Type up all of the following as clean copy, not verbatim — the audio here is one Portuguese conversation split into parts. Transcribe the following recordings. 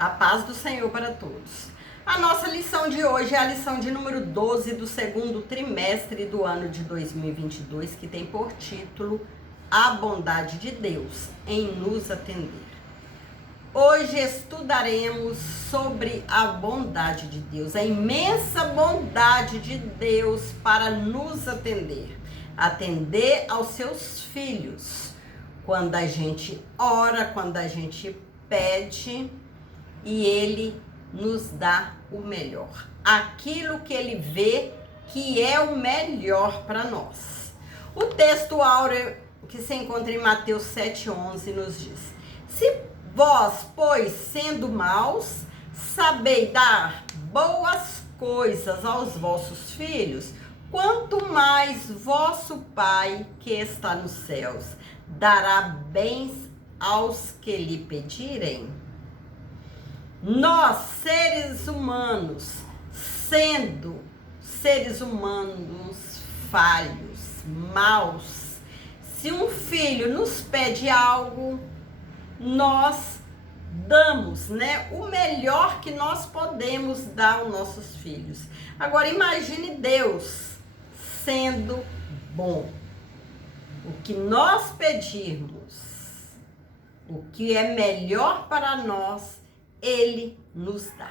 A paz do Senhor para todos. A nossa lição de hoje é a lição de número 12 do segundo trimestre do ano de 2022, que tem por título A Bondade de Deus em nos atender. Hoje estudaremos sobre a bondade de Deus, a imensa bondade de Deus para nos atender. Atender aos seus filhos. Quando a gente ora, quando a gente pede, e Ele nos dá o melhor. Aquilo que Ele vê que é o melhor para nós. O texto áureo que se encontra em Mateus 7,11 nos diz: Se vós, pois, sendo maus, sabeis dar boas coisas aos vossos filhos, quanto mais vosso Pai que está nos céus dará bens aos que lhe pedirem. Nós, seres humanos, sendo seres humanos falhos, maus, se um filho nos pede algo, nós damos, o melhor que nós podemos dar aos nossos filhos. Agora imagine Deus sendo bom. O que nós pedirmos, o que é melhor para nós, Ele nos dá.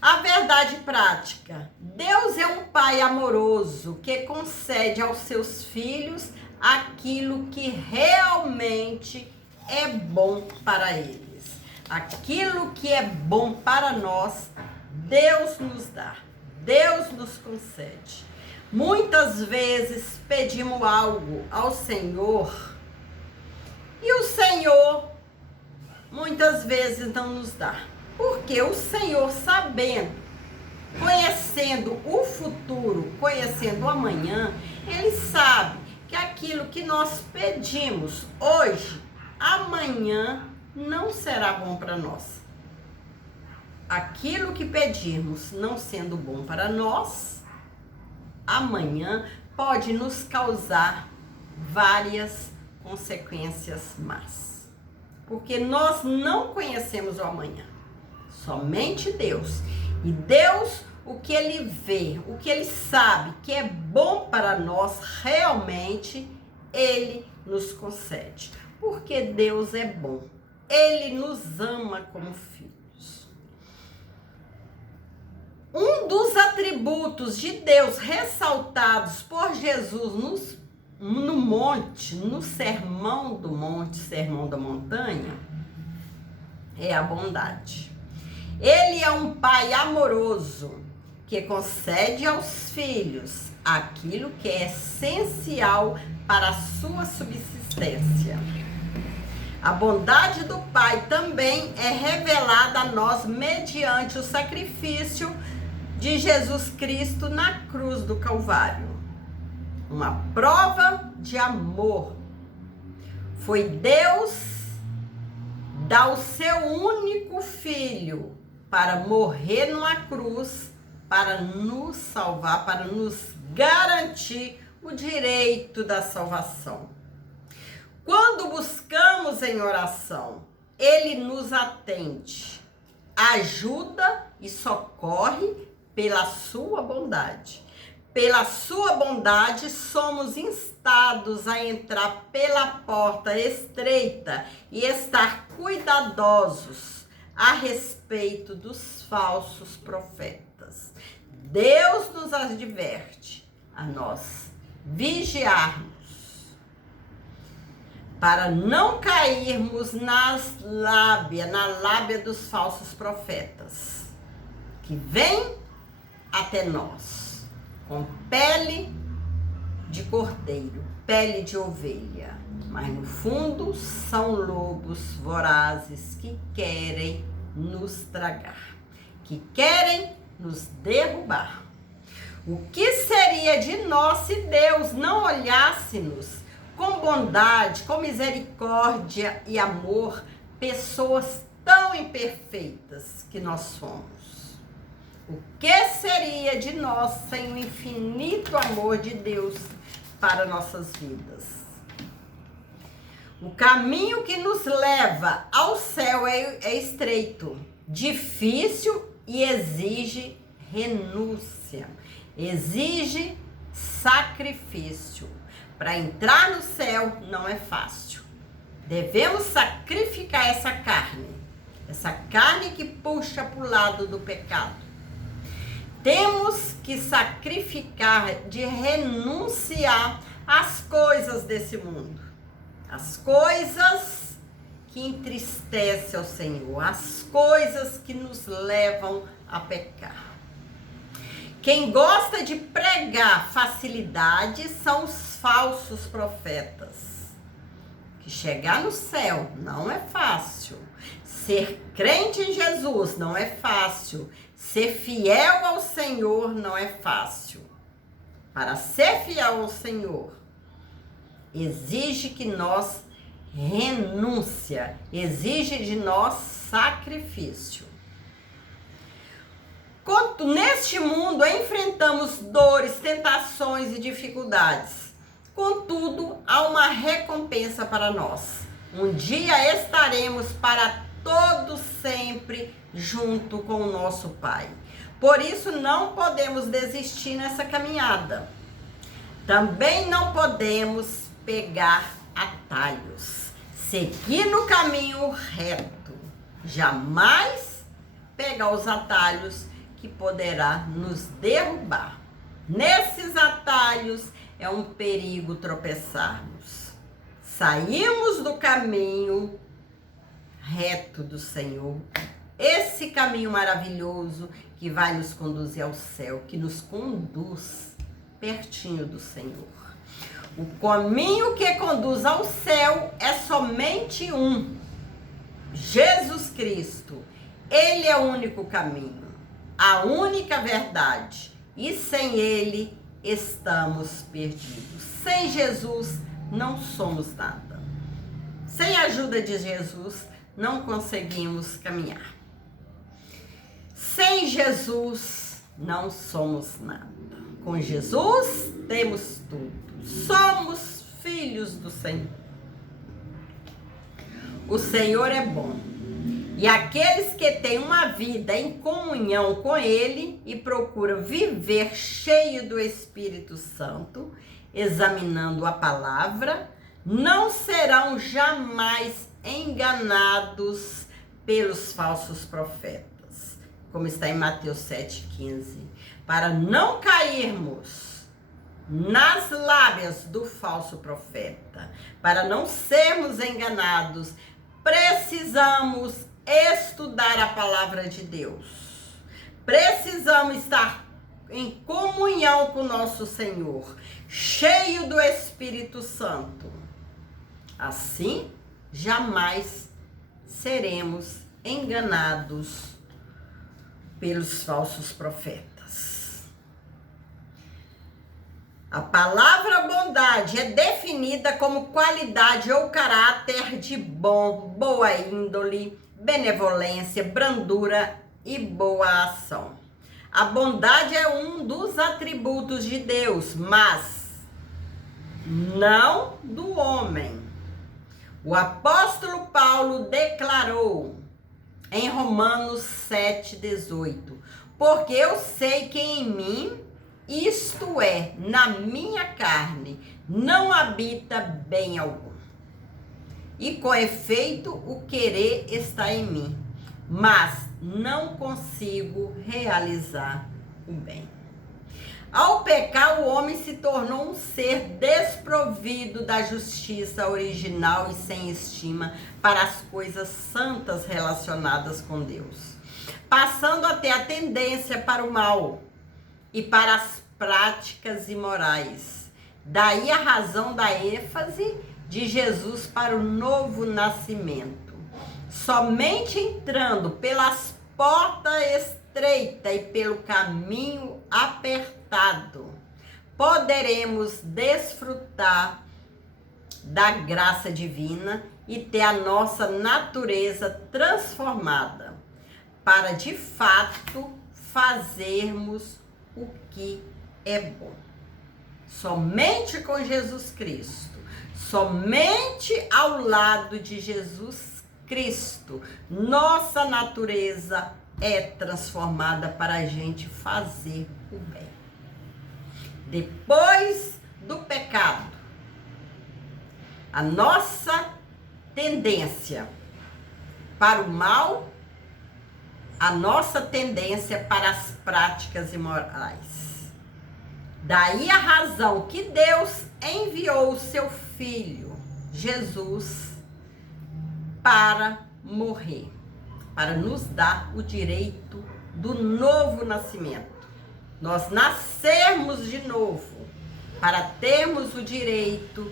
A verdade prática: Deus é um Pai amoroso que concede aos seus filhos aquilo que realmente é bom para eles. Aquilo que é bom para nós, Deus nos dá, Deus nos concede. Muitas vezes pedimos algo ao Senhor e o Senhor muitas vezes não nos dá. Porque o Senhor, sabendo, conhecendo o futuro, conhecendo o amanhã, Ele sabe que aquilo que nós pedimos hoje, amanhã não será bom para nós. Aquilo que pedirmos não sendo bom para nós, amanhã pode nos causar várias consequências más. Porque nós não conhecemos o amanhã, somente Deus. E Deus, o que Ele vê, o que Ele sabe que é bom para nós, realmente Ele nos concede. Porque Deus é bom, Ele nos ama como filhos. Um dos atributos de Deus ressaltados por Jesus no monte, no sermão do monte, sermão da montanha, é a bondade. Ele é um Pai amoroso que concede aos filhos aquilo que é essencial para a sua subsistência. A bondade do Pai também é revelada a nós mediante o sacrifício de Jesus Cristo na cruz do Calvário. Uma prova de amor. Foi Deus dar o seu único filho para morrer numa cruz, para nos salvar, para nos garantir o direito da salvação. Quando buscamos em oração, Ele nos atende, ajuda e socorre pela sua bondade. Pela sua bondade, somos instados a entrar pela porta estreita e estar cuidadosos a respeito dos falsos profetas. Deus nos adverte a nós vigiarmos para não cairmos na lábia dos falsos profetas que vêm até nós com pele de cordeiro, pele de ovelha, mas no fundo são lobos vorazes que querem nos tragar, que querem nos derrubar. O que seria de nós se Deus não olhasse-nos com bondade, com misericórdia e amor, pessoas tão imperfeitas que nós somos? O que seria de nós sem o infinito amor de Deus para nossas vidas? O caminho que nos leva ao céu é estreito, difícil e exige renúncia, exige sacrifício. Para entrar no céu não é fácil. Devemos sacrificar essa carne que puxa para o lado do pecado. Temos que sacrificar, de renunciar às coisas desse mundo, as coisas que entristecem ao Senhor, as coisas que nos levam a pecar. Quem gosta de pregar facilidade são os falsos profetas. Que chegar no céu não é fácil. Ser crente em Jesus não é fácil. Ser fiel ao Senhor não é fácil. Para ser fiel ao Senhor, exige que nós renúncia, exige de nós sacrifício. Neste mundo enfrentamos dores, tentações e dificuldades. Contudo, há uma recompensa para nós. Um dia estaremos para todo sempre junto com o nosso Pai. Por isso não podemos desistir nessa caminhada. Também não podemos pegar atalhos. Seguir no caminho reto. Jamais pegar os atalhos que poderá nos derrubar. Nesses atalhos é um perigo tropeçarmos. Saímos do caminho reto do Senhor, esse caminho maravilhoso que vai nos conduzir ao céu, que nos conduz pertinho do Senhor. O caminho que conduz ao céu é somente um: Jesus Cristo. Ele é o único caminho, a única verdade, e sem Ele estamos perdidos. Sem Jesus não somos nada. Sem a ajuda de Jesus não conseguimos caminhar. Sem Jesus não somos nada. Com Jesus temos tudo. Somos filhos do Senhor. O Senhor é bom. E aqueles que têm uma vida em comunhão com Ele e procuram viver cheio do Espírito Santo, examinando a palavra, não serão jamais enganados pelos falsos profetas, como está em Mateus 7,15. Para não cairmos nas lábias do falso profeta, para não sermos enganados, precisamos estudar a palavra de Deus. Precisamos estar em comunhão com o nosso Senhor, cheio do Espírito Santo. Assim, jamais seremos enganados pelos falsos profetas. A palavra bondade é definida como qualidade ou caráter de bom, boa índole, benevolência, brandura e boa ação. A bondade é um dos atributos de Deus, mas não do homem. O apóstolo Paulo declarou em Romanos 7,18: porque eu sei que em mim, isto é, na minha carne, não habita bem algum. E com efeito, o querer está em mim, mas não consigo realizar o bem. Ao pecar, o homem se tornou um ser desprovido da justiça original e sem estima para as coisas santas relacionadas com Deus, passando a ter a tendência para o mal e para as práticas imorais. Daí a razão da ênfase de Jesus para o novo nascimento. Somente entrando pelas portas estreitas e pelo caminho apertado, poderemos desfrutar da graça divina e ter a nossa natureza transformada, para de fato fazermos o que é bom. Somente com Jesus Cristo, Somente ao lado de Jesus Cristo, nossa natureza é transformada para a gente fazer o bem. Depois do pecado, a nossa tendência para o mal, a nossa tendência para as práticas imorais. Daí a razão que Deus enviou o seu Filho, Jesus, para morrer, para nos dar o direito do novo nascimento. Nós nascermos de novo, para termos o direito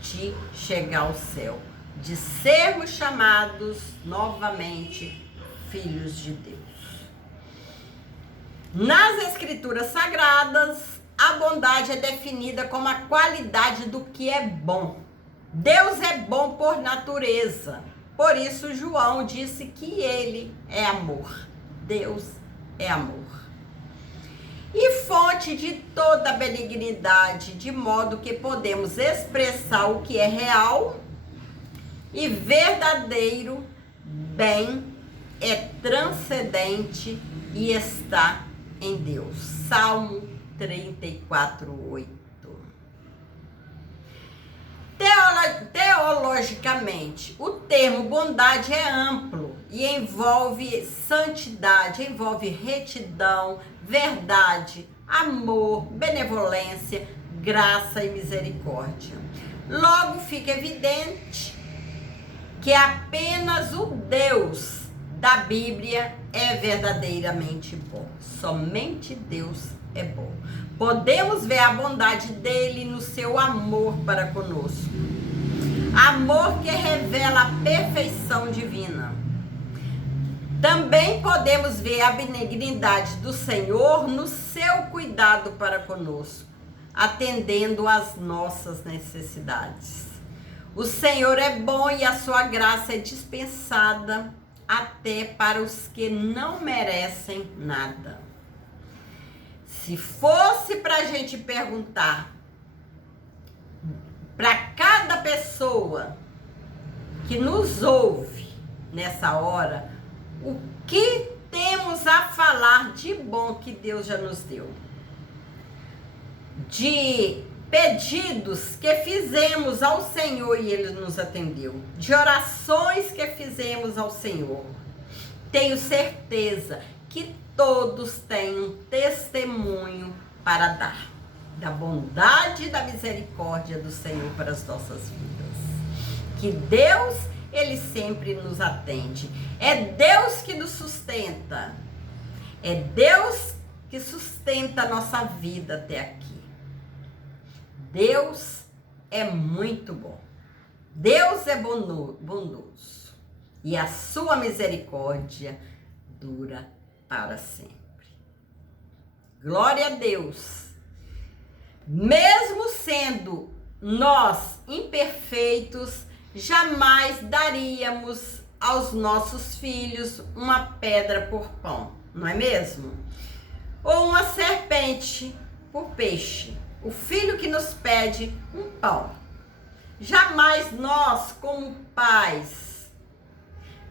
de chegar ao céu, de sermos chamados novamente filhos de Deus. Nas Escrituras Sagradas, a bondade é definida como a qualidade do que é bom. Deus é bom por natureza. Por isso, João disse que ele é amor. Deus é amor. E fonte de toda benignidade, de modo que podemos expressar o que é real e verdadeiro, bem, é transcendente e está em Deus. Salmo 34:8. Teologicamente, o termo bondade é amplo e envolve santidade, envolve retidão, verdade, amor, benevolência, graça e misericórdia. Logo fica evidente que apenas o Deus da Bíblia é verdadeiramente bom. Somente Deus é bom. Podemos ver a bondade dele no seu amor para conosco. Amor que revela a perfeição divina. Também podemos ver a benignidade do Senhor no seu cuidado para conosco, atendendo às nossas necessidades. O Senhor é bom e a sua graça é dispensada até para os que não merecem nada. Se fosse para a gente perguntar para cada pessoa que nos ouve nessa hora, o que temos a falar de bom que Deus já nos deu? De pedidos que fizemos ao Senhor e Ele nos atendeu. De orações que fizemos ao Senhor. Tenho certeza que todos têm um testemunho para dar. Da bondade e da misericórdia do Senhor para as nossas vidas. Que Deus, Ele sempre nos atende. É Deus que nos sustenta. É Deus que sustenta a nossa vida até aqui. Deus é muito bom. Deus é bondoso. E a sua misericórdia dura para sempre. Glória a Deus. Mesmo sendo nós imperfeitos, jamais daríamos aos nossos filhos uma pedra por pão, não é mesmo? Ou uma serpente por peixe. O filho que nos pede um pão. Jamais nós, como pais,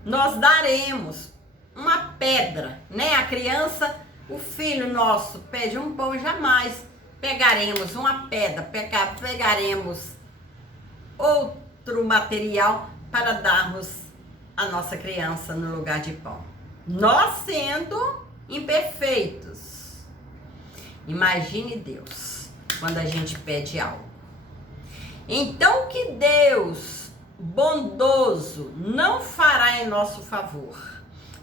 nós daremos uma pedra, né? A criança, o filho nosso pede um pão, jamais pegaremos uma pedra, pegaremos outro material para darmos à nossa criança no lugar de pão. Nós sendo imperfeitos. Imagine Deus, quando a gente pede algo. Então, que Deus bondoso não fará em nosso favor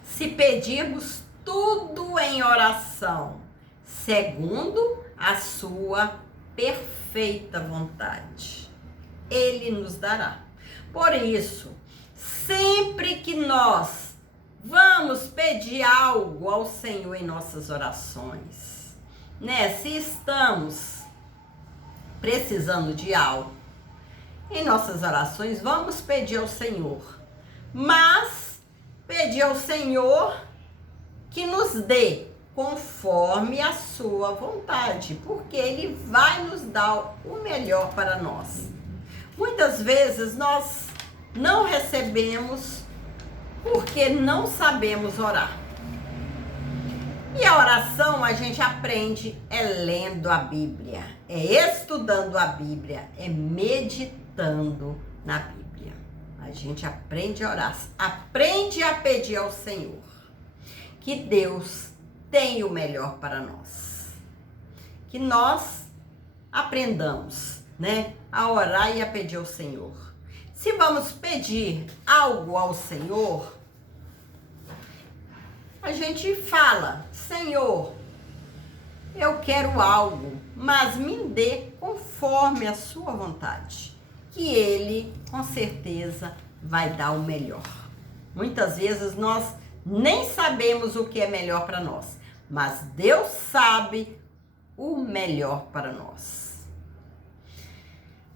se pedirmos tudo em oração, segundo a sua perfeita vontade. Ele nos dará. Por isso, sempre que nós vamos pedir algo ao Senhor em nossas orações, né? Se estamos precisando de algo, em nossas orações, vamos pedir ao Senhor. Mas pedir ao Senhor que nos dê conforme a sua vontade, porque Ele vai nos dar o melhor para nós. Muitas vezes nós não recebemos porque não sabemos orar. E a oração a gente aprende lendo a Bíblia, estudando a Bíblia, meditando na Bíblia. A gente aprende a orar, aprende a pedir ao Senhor que Deus tem o melhor para nós. Que nós aprendamos, a orar e a pedir ao Senhor. Se vamos pedir algo ao Senhor, a gente fala: Senhor, eu quero algo, mas me dê conforme a sua vontade, que Ele, com certeza, vai dar o melhor. Muitas vezes nós nem sabemos o que é melhor para nós, mas Deus sabe o melhor para nós.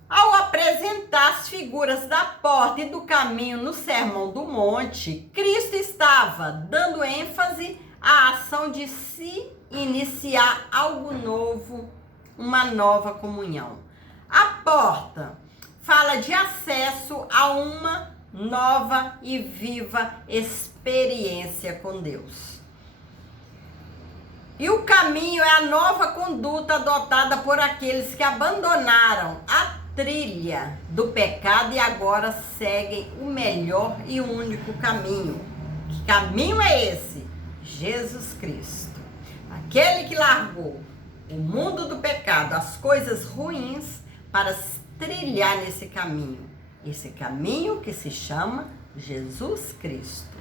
Ao apresentar as figuras da porta e do caminho no Sermão do Monte, Cristo estava dando ênfase à ação de se iniciar algo novo, uma nova comunhão. A porta fala de acesso a uma nova e viva experiência com Deus. E o caminho é a nova conduta adotada por aqueles que abandonaram a trilha do pecado e agora seguem o melhor e único caminho. Que caminho é esse? Jesus Cristo. Aquele que largou o mundo do pecado, as coisas ruins, para trilhar nesse caminho. Esse caminho que se chama Jesus Cristo.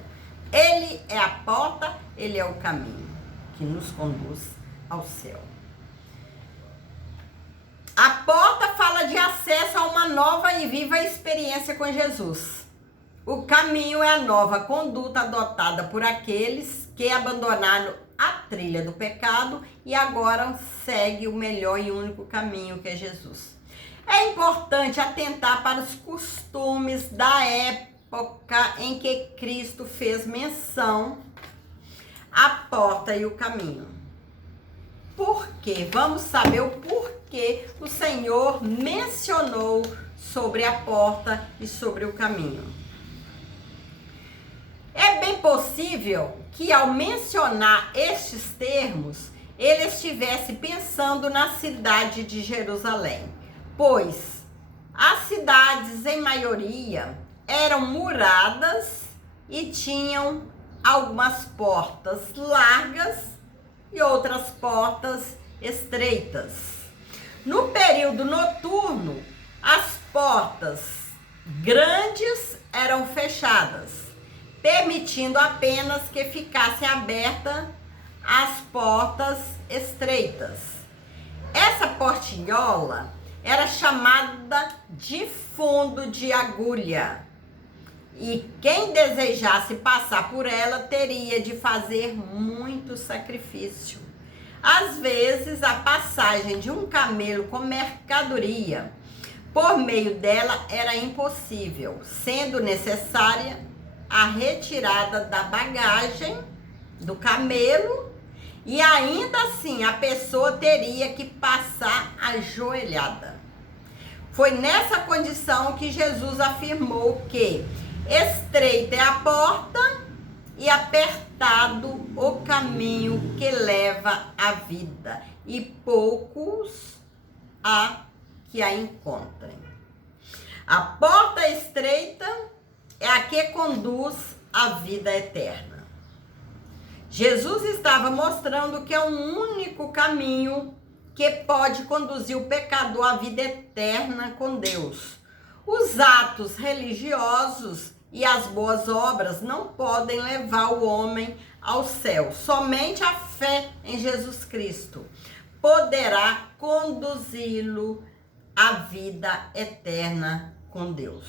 Ele é a porta, Ele é o caminho que nos conduz ao céu. A porta fala de acesso a uma nova e viva experiência com Jesus. O caminho é a nova conduta adotada por aqueles que abandonaram a trilha do pecado e agora segue o melhor e único caminho, que é Jesus. É importante atentar para os costumes da época em que Cristo fez menção à porta e o caminho. Por quê? Vamos saber o porquê o Senhor mencionou sobre a porta e sobre o caminho. É bem possível que ao mencionar estes termos, ele estivesse pensando na cidade de Jerusalém, pois as cidades, em maioria, eram muradas e tinham algumas portas largas e outras portas estreitas. No período noturno, as portas grandes eram fechadas, permitindo apenas que ficassem abertas as portas estreitas. Essa portinhola era chamada de fundo de agulha, e quem desejasse passar por ela teria de fazer muito sacrifício. Às vezes, a passagem de um camelo com mercadoria por meio dela era impossível, sendo necessária a retirada da bagagem do camelo, e ainda assim a pessoa teria que passar ajoelhada. Foi nessa condição que Jesus afirmou que estreita é a porta e apertado o caminho que leva à vida, e poucos há que a encontrem. A porta estreita é a que conduz à vida eterna. Jesus estava mostrando que é um único caminho que pode conduzir o pecador à vida eterna com Deus. Os atos religiosos e as boas obras não podem levar o homem ao céu. Somente a fé em Jesus Cristo poderá conduzi-lo à vida eterna com Deus.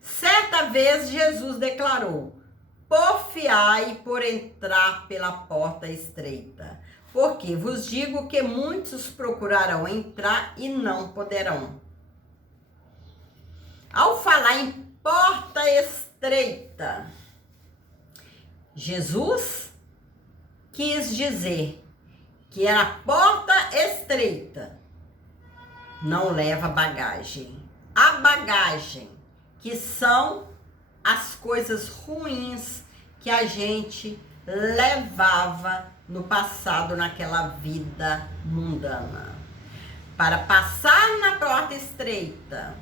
Certa vez Jesus declarou: porfiai por entrar pela porta estreita, porque vos digo que muitos procurarão entrar e não poderão. Ao falar em porta estreita, Jesus quis dizer que a porta estreita não leva bagagem. a bagagem, que são as coisas ruins que a gente levava no passado, naquela vida mundana. Para passar na porta estreita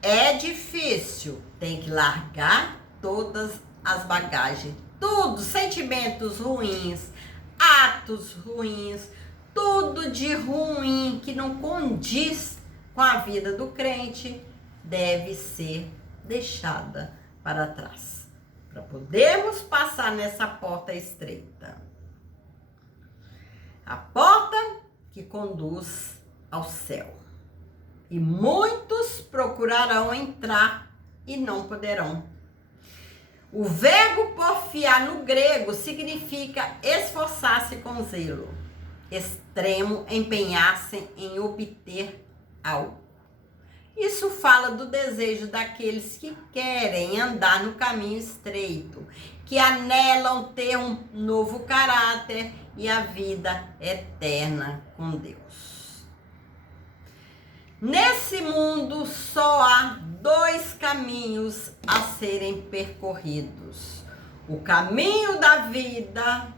é difícil, tem que largar todas as bagagens, tudo, sentimentos ruins, atos ruins, tudo de ruim que não condiz com a vida do crente deve ser deixada para trás, para podermos passar nessa porta estreita. A porta que conduz ao céu. E muitos procurarão entrar e não poderão. O verbo porfiar no grego significa esforçar-se com zelo, extremo, empenhar-se em obter algo. Isso fala do desejo daqueles que querem andar no caminho estreito, que anelam ter um novo caráter e a vida eterna com Deus. Nesse mundo só há dois caminhos a serem percorridos: o caminho da vida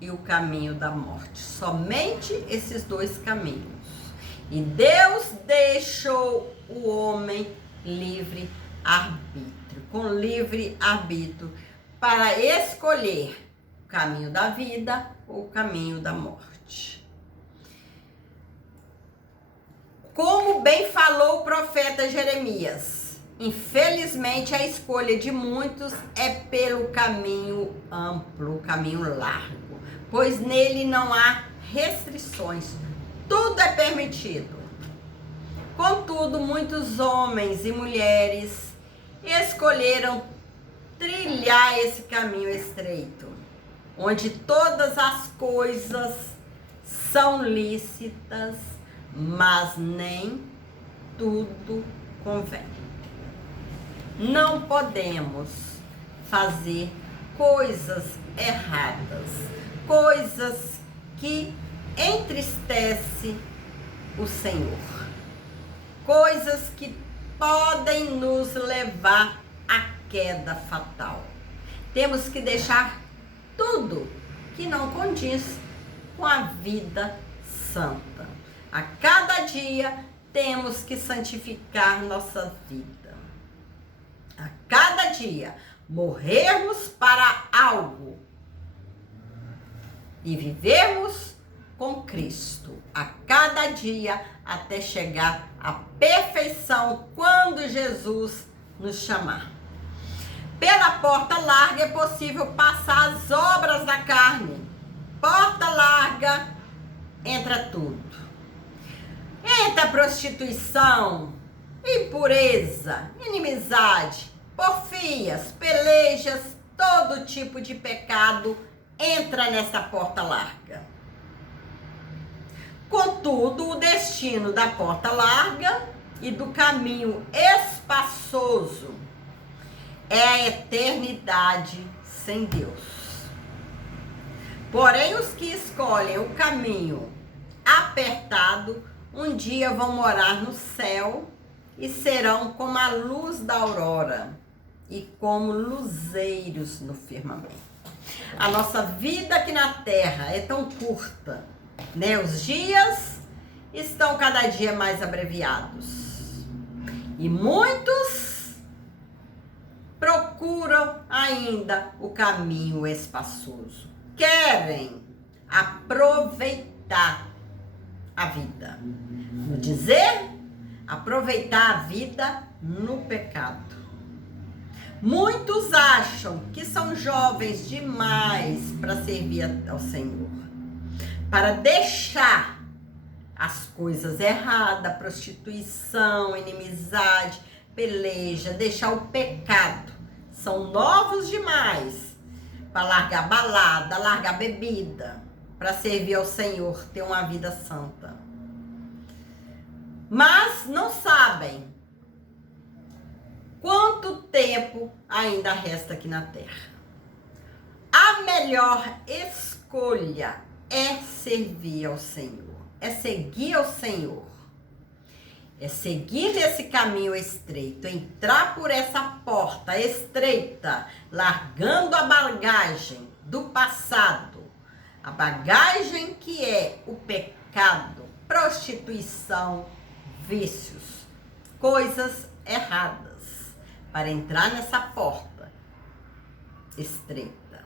e o caminho da morte. Somente esses dois caminhos. E Deus deixou o homem livre-arbítrio, com livre-arbítrio, para escolher o caminho da vida ou o caminho da morte. Como bem falou o profeta Jeremias, infelizmente a escolha de muitos é pelo caminho amplo, o caminho largo, pois nele não há restrições, tudo é permitido. Contudo, muitos homens e mulheres escolheram trilhar esse caminho estreito, onde todas as coisas são lícitas, mas nem tudo convém. Não podemos fazer coisas erradas, coisas que entristecem o Senhor, coisas que podem nos levar à queda fatal. Temos que deixar tudo que não condiz com a vida santa. A cada dia temos que santificar nossa vida. A cada dia morrermos para algo e vivermos com Cristo a cada dia até chegar à perfeição quando Jesus nos chamar. Pela porta larga é possível passar as obras da carne. Porta larga entra tudo. Entra prostituição, impureza, inimizade, porfias, pelejas, todo tipo de pecado entra nessa porta larga. Contudo, o destino da porta larga e do caminho espaçoso é a eternidade sem Deus. Porém, os que escolhem o caminho apertado, um dia vão morar no céu e serão como a luz da aurora e como luzeiros no firmamento. A nossa vida aqui na terra é tão curta, né? Os dias estão cada dia mais abreviados. E muitos procuram ainda o caminho espaçoso. Querem aproveitar a vida. No dizer, aproveitar a vida no pecado. Muitos acham que são jovens demais para servir ao Senhor, para deixar as coisas erradas, prostituição, inimizade, peleja, deixar o pecado. São novos demais para largar balada, largar bebida, para servir ao Senhor, ter uma vida santa. Mas não sabem quanto tempo ainda resta aqui na terra. A melhor escolha é servir ao Senhor, é seguir ao Senhor. É seguir esse caminho estreito, entrar por essa porta estreita, largando a bagagem do passado, a bagagem que é o pecado, prostituição, vícios, coisas erradas, para entrar nessa porta estreita,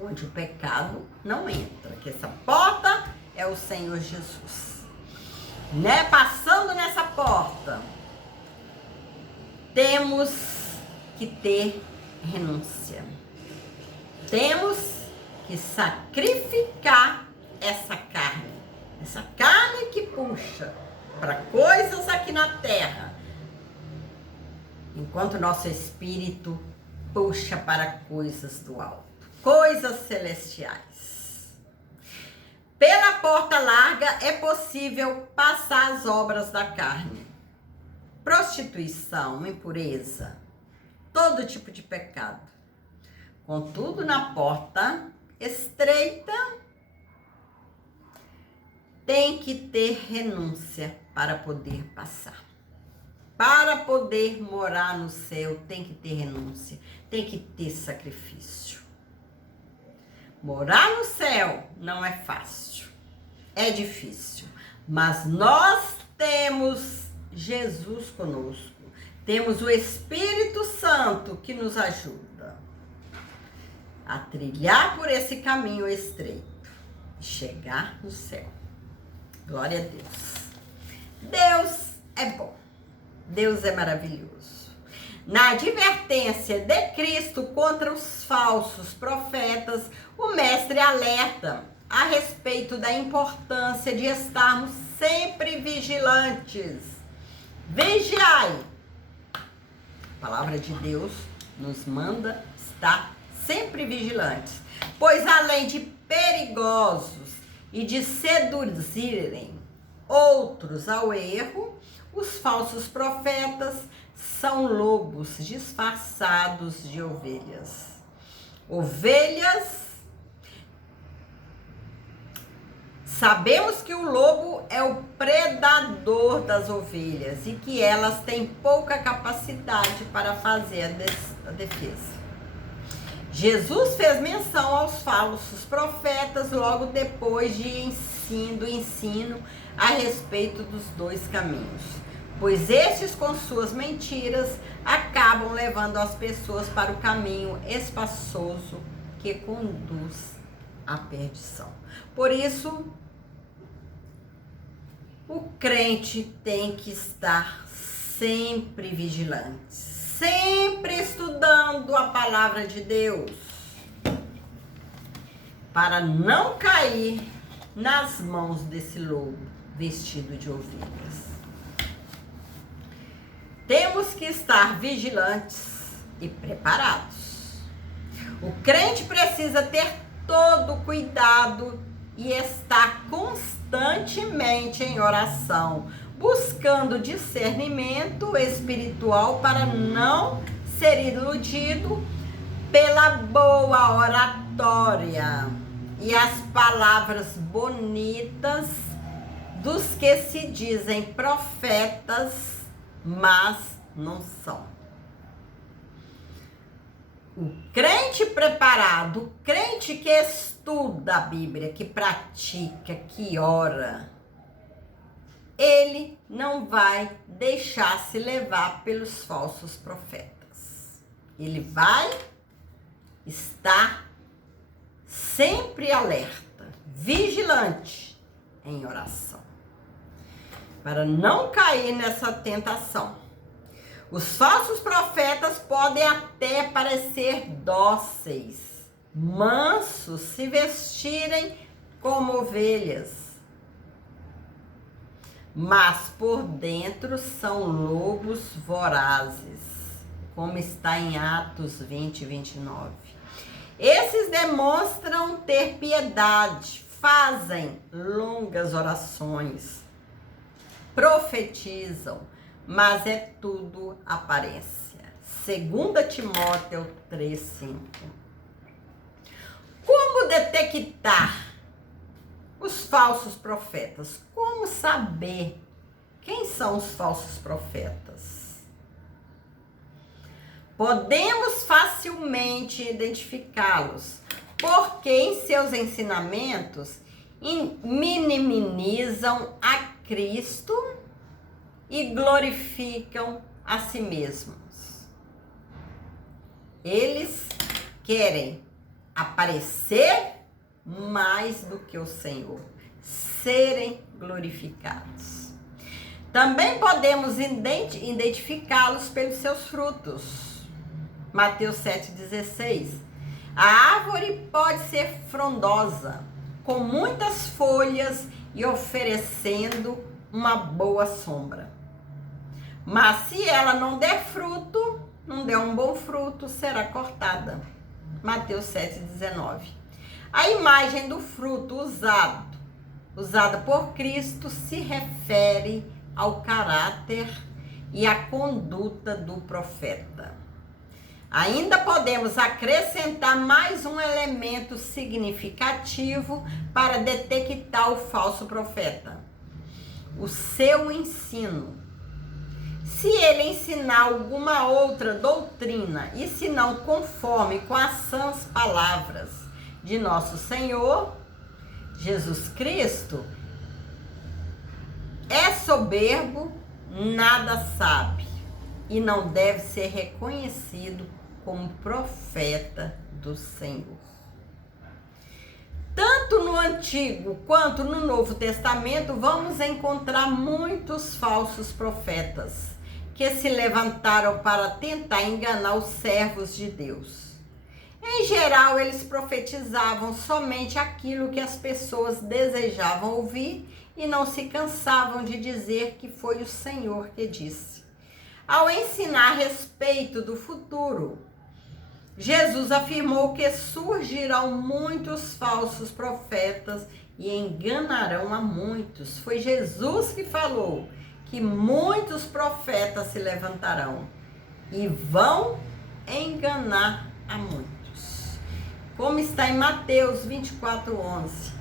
onde o pecado não entra, que essa porta é o Senhor Jesus. Né? Passando nessa porta, temos que ter renúncia. Temos que sacrificar essa carne que puxa para coisas aqui na terra, enquanto nosso espírito puxa para coisas do alto, coisas celestiais. Pela porta larga é possível passar as obras da carne. Prostituição, impureza, todo tipo de pecado. Contudo, na porta estreita, tem que ter renúncia para poder passar. Para poder morar no céu, tem que ter renúncia, tem que ter sacrifício. Morar no céu não é fácil, é difícil, mas nós temos Jesus conosco, temos o Espírito Santo que nos ajuda a trilhar por esse caminho estreito e chegar no céu. Glória a Deus. Deus é bom, Deus é maravilhoso. Na advertência de Cristo contra os falsos profetas, o mestre alerta a respeito da importância de estarmos sempre vigilantes. Vigiai. A palavra de Deus nos manda estar sempre vigilantes, pois além de perigosos e de seduzirem outros ao erro, os falsos profetas são lobos disfarçados de ovelhas. Sabemos que o lobo é o predador das ovelhas e que elas têm pouca capacidade para fazer a defesa. Jesus fez menção aos falsos profetas logo depois do ensino a respeito dos dois caminhos, pois estes, com suas mentiras, acabam levando as pessoas para o caminho espaçoso que conduz à perdição. Por isso, o crente tem que estar sempre vigilante, sempre estudando a palavra de Deus, para não cair nas mãos desse lobo vestido de ovelhas. Temos que estar vigilantes e preparados. O crente precisa ter todo cuidado e estar constantemente em oração, buscando discernimento espiritual para não ser iludido pela boa oratória e as palavras bonitas dos que se dizem profetas, mas não são. O crente preparado, o crente que estuda a Bíblia, que pratica, que ora, ele não vai deixar se levar pelos falsos profetas. Ele vai estar sempre alerta, vigilante em oração, para não cair nessa tentação. Os falsos profetas podem até parecer dóceis, mansos, se vestirem como ovelhas, mas por dentro são lobos vorazes, como está em Atos 20, 29. Esses demonstram ter piedade, fazem longas orações, profetizam, mas é tudo aparência. 2 Timóteo 3:5. Como detectar os falsos profetas? Como saber Quem são os falsos profetas? Podemos facilmente identificá-los, porque em seus ensinamentos minimizam a Cristo e glorificam a si mesmos. Eles querem aparecer mais do que o Senhor, serem glorificados. Também podemos identificá-los pelos seus frutos. Mateus 7,16. A árvore pode ser frondosa, com muitas folhas e oferecendo uma boa sombra. Mas se ela não der fruto, não der um bom fruto, será cortada. Mateus 7,19. A imagem do fruto usada por Cristo se refere ao caráter e à conduta do profeta. Ainda podemos acrescentar mais um elemento significativo para detectar o falso profeta: o seu ensino. Se ele ensinar alguma outra doutrina e se não conforme com as sãs palavras de nosso Senhor Jesus Cristo, é soberbo, nada sabe e não deve ser reconhecido como profeta do Senhor. Tanto no Antigo quanto no Novo Testamento vamos encontrar muitos falsos profetas que se levantaram para tentar enganar os servos de Deus. Em geral, eles profetizavam somente aquilo que as pessoas desejavam ouvir e não se cansavam de dizer que foi o Senhor que disse. Ao ensinar a respeito do futuro, Jesus afirmou que surgirão muitos falsos profetas e enganarão a muitos. Foi Jesus que falou que muitos profetas se levantarão e vão enganar a muitos. Como está em Mateus 24:11.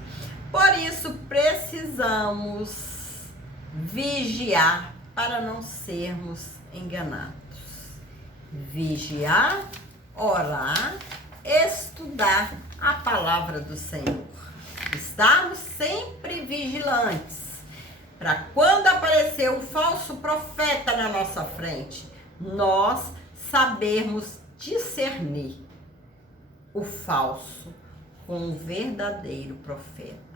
Por isso precisamos vigiar para não sermos enganados. Vigiar, orar, estudar a palavra do Senhor. Estarmos sempre vigilantes para quando aparecer um falso profeta na nossa frente, nós sabermos discernir o falso com o verdadeiro profeta.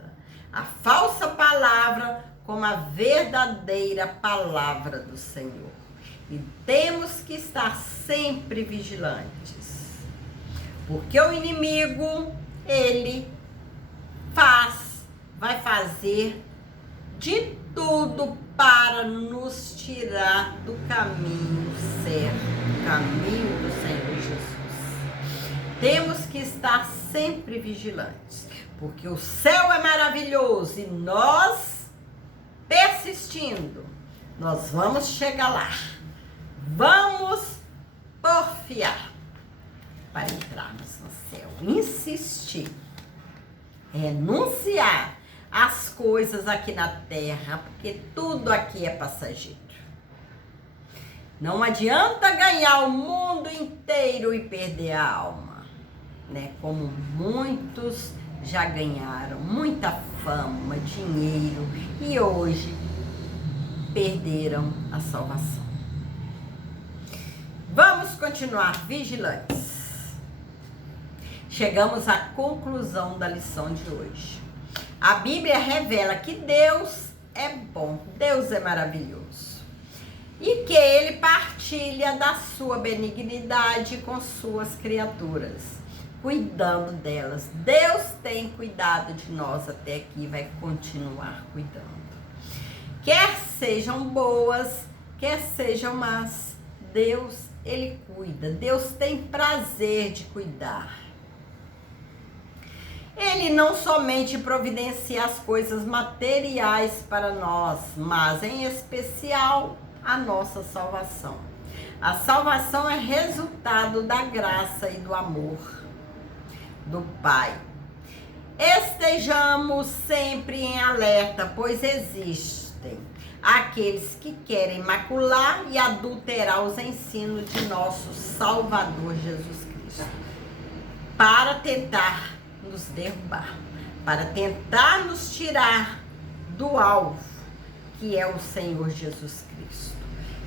A falsa palavra como a verdadeira palavra do Senhor. E temos que estar sempre vigilantes. Porque o inimigo, ele vai fazer de tudo para nos tirar do caminho certo, do caminho do Senhor Jesus. Temos que estar sempre vigilantes, porque o céu é maravilhoso e nós, persistindo, nós vamos chegar lá. Vamos porfiar para entrarmos no céu. Insistir, renunciar às coisas aqui na terra, porque tudo aqui é passageiro. Não adianta ganhar o mundo inteiro e perder a alma, né? Como muitos já ganharam, muita fama, dinheiro e hoje perderam a salvação. Vamos continuar vigilantes. Chegamos à conclusão da lição de hoje. A Bíblia revela que Deus é bom, Deus é maravilhoso. E que Ele partilha da sua benignidade com suas criaturas, cuidando delas. Deus tem cuidado de nós até aqui e vai continuar cuidando. Quer sejam boas, quer sejam más, Deus, Ele cuida. Deus tem prazer de cuidar. Ele não somente providencia as coisas materiais para nós, mas em especial a nossa salvação. A salvação é resultado da graça e do amor do Pai. Estejamos sempre em alerta, pois existem àqueles que querem macular e adulterar os ensinos de nosso Salvador Jesus Cristo, para tentar nos derrubar, para tentar nos tirar do alvo, que é o Senhor Jesus Cristo.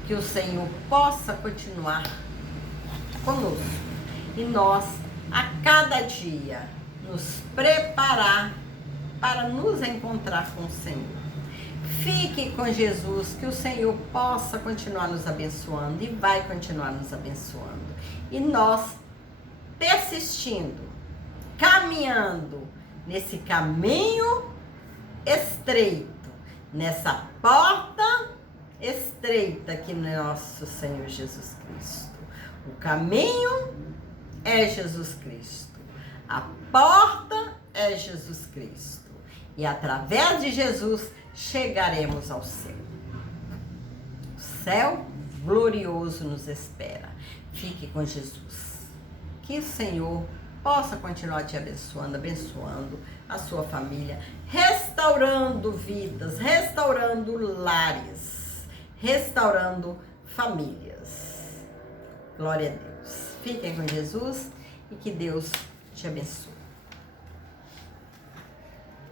Que o Senhor possa continuar conosco e nós, a cada dia, nos preparar para nos encontrar com o Senhor. Fique com Jesus, que o Senhor possa continuar nos abençoando e vai continuar nos abençoando. E nós, persistindo, caminhando nesse caminho estreito, nessa porta estreita que é nosso Senhor Jesus Cristo. O caminho é Jesus Cristo. A porta é Jesus Cristo. E através de Jesus chegaremos ao céu. O céu glorioso nos espera. Fique com Jesus. Que o Senhor possa continuar te abençoando, abençoando a sua família, restaurando vidas, restaurando lares, restaurando famílias. Glória a Deus. Fiquem com Jesus e que Deus te abençoe.